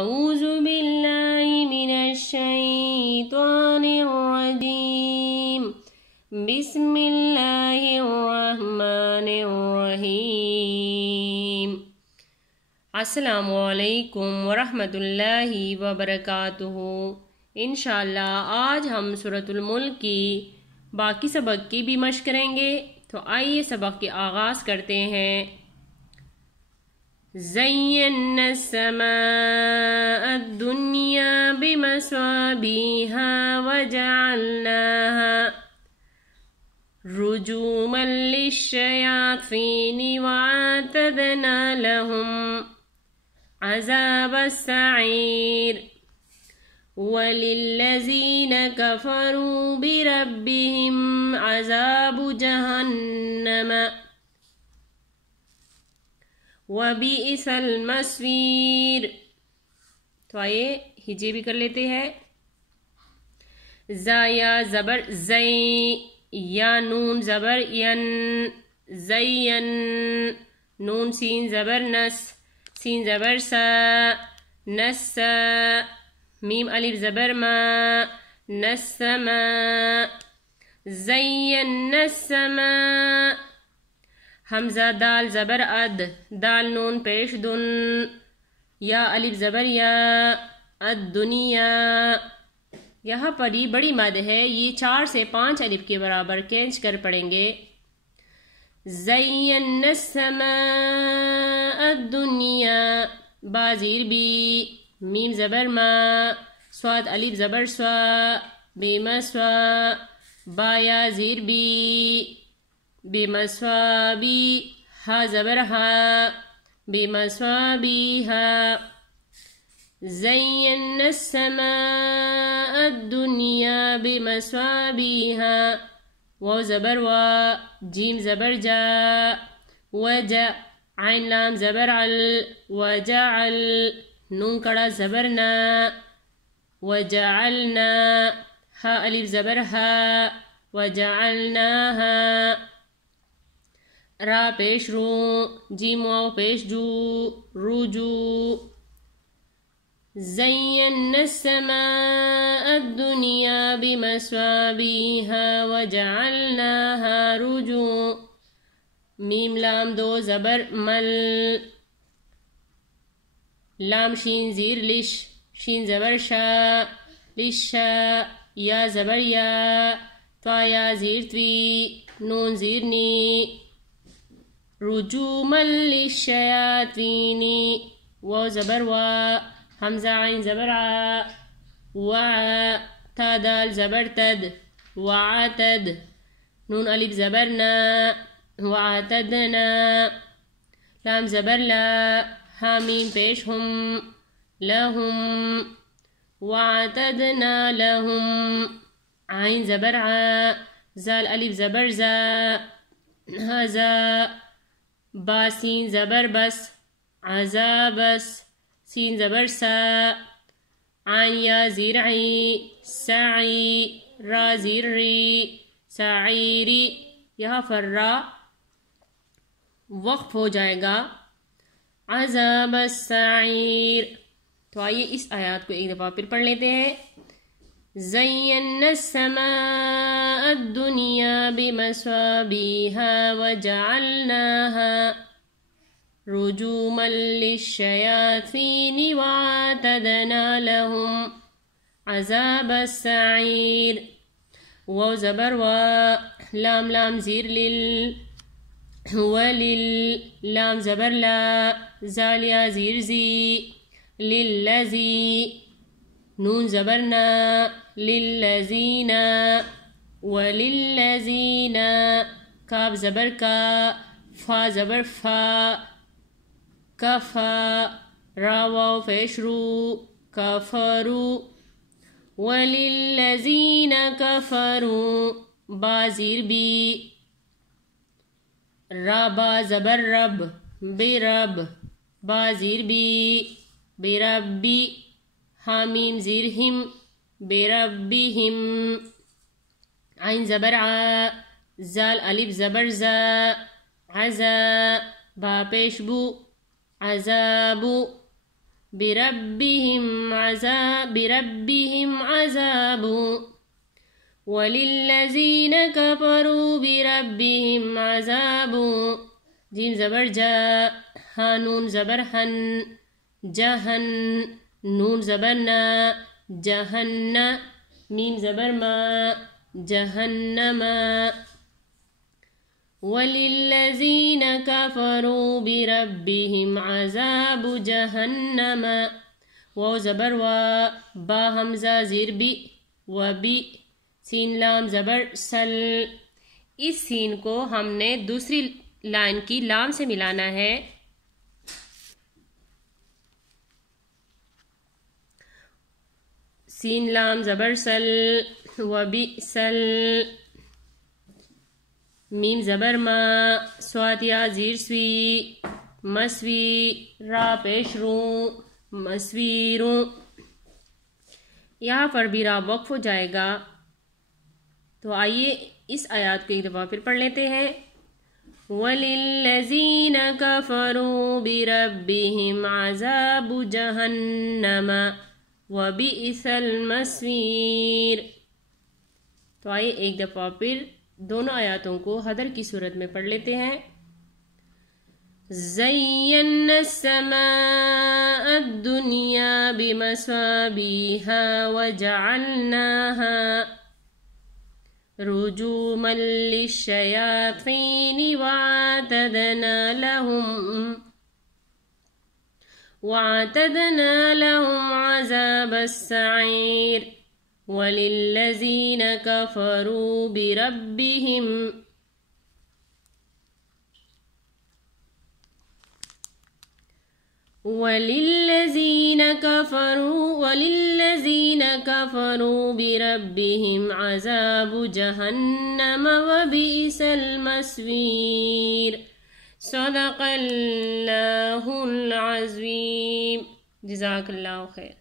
أعوذ بالله من الشيطان الرجيم بسم الله الرحمن الرحيم السلام علیکم ورحمۃ اللہ وبرکاتہ۔ انشاءاللہ آج ہم سورۃ الملک کی باقی سبق کی بھی مشق کریں گے، تو آئیے سبق کے آغاز کرتے ہیں۔ زینا السماء الدنیا بمصابیح وجعلناها رجوما للشیاطین واعتدنا لهم عذاب السعیر وللذین کفروا بربهم عذاب جہنم وبئس المصیر۔ تو آئیے ہجے بھی کر لیتے ہیں۔ زا یا زبر زئی، یا نون زبر ین، زین، نون سین زبر نس، سین زبر سا، نس، میم الف زبر ما، نسما، زین السماء، حمزہ دال زبر اد، دال نون پیش دن، یا الف زبر یا، الدنیا۔ یہاں پر یہ بڑی مد ہے، یہ 4 سے 5 الف کے برابر کھینچ کر پڑھیں گے۔ زینا السماء الدنیا، با زیر بی، میم زبر ما، صاد الف زبر سوا، بمسوا، با یا زیر بی، بمصابی، ہا زبر ہا، بمصابیہا۔ زینا السماء الدنیا بمصابیہا، واو زبر وا، جیم زبر جا، وجا، عین لام زبر عل، وجعل، نون کڑا زبر نا، وجعلنا، ہا الف زبر ہا، وجعلناہا، را پیش رو، جیم واو پیش جو، رجو۔ زینا السماء الدنیا بمصابیح وجعلناها رجو، میم لام 2 زبر مل، لام شین زیر لش، شین زبر شا، لشا، یا زبر یا، تو یا زیر توی، نون زیر نی، رجوما للشیاطین، واو زبر وا، حمزہ عین زبر ع، وع، تا دال زبر تد، وعتد، نون الف زبر نا، وعتدنا، لام زبر لا، ہا میم پیش ہم، لہم، وعتدنا لہم، عین زبر ع، زال الف زبر زا، ہزا، با سین زبر بس، عذابس، سین زبر سا، عین یا زیر عی، سعی، را زیر ری، سعیری۔ یہاں پر را وقف ہو جائے گا، عذاب السعیر۔ تو آئیے اس آیات کو ایک دفعہ پھر پڑھ لیتے ہیں۔ زینا السماء الدنیا بمصابیح وجعلناها رجوما للشیاطین واعتدنا لهم عذاب السعیر، واو زبر وا، لام لام زیر لل، ولل، لام زبر لا، زال یا زیر زی، للذی، نون زبر نا، للذین، وللذین، کاف زبر کا، فا زبر فا، کفا، را واو پیش رو، کفرو، وللذین کفروا، با زیر بی، را با زبر رب، برب، با زیر بی، بربی، حامیم زیر ہم، بربہم، عین زبر ع، زال الف زبر زا، عزا، با پیش بو، عذاب، بربهم عذاب وللذین کفروا بربهم عذاب جیم زبر جا ہا نون زبر ہن جہن نون زبر نا جہن میم زبر ما جہنم وَلِلَّذِينَ كَفَرُوا بِرَبِّهِمْ عَذَابُ جَهَنَّمَ واو زبر وا با حمزہ زیر بی و بی سین لام زبر سل. اس سین کو ہم نے دوسری لائن کی لام سے ملانا ہے. سین لام زبر سل و بی سل میم زبر ما سواد یا زیر سوی مسوی را پیش رو مسویروں. یہاں پر بھی را وقف ہو جائے گا. تو آئیے اس آیات کو ایک دفعہ پھر پڑھ لیتے ہیں. وَلِلَّذِينَ كَفَرُوا بِرَبِّهِمْ عَذَابُ جَهَنَّمَ وَبِئْسَ الْمَصِيرُ. تو آئیے ایک دفعہ پھر دونوں آیاتوں کو حدر کی صورت میں پڑھ لیتے ہیں. زَيَّنَّا السَّمَاءَ الدُّنْيَا بِمَصَابِيحَ وَجَعَلْنَاهَا رُجُومًا لِلشَّيَاطِينِ وَأَعْتَدْنَا لَهُمْ عَذَابَ السَّعِيرِ. وَلِلَّذِينَ كَفَرُوا بِرَبِّهِمْ عَذَابُ جَهَنَّمَ وَبِئْسَ الْمَصِيرُ. صدق اللہ العظیم. جزاک اللہ خیر.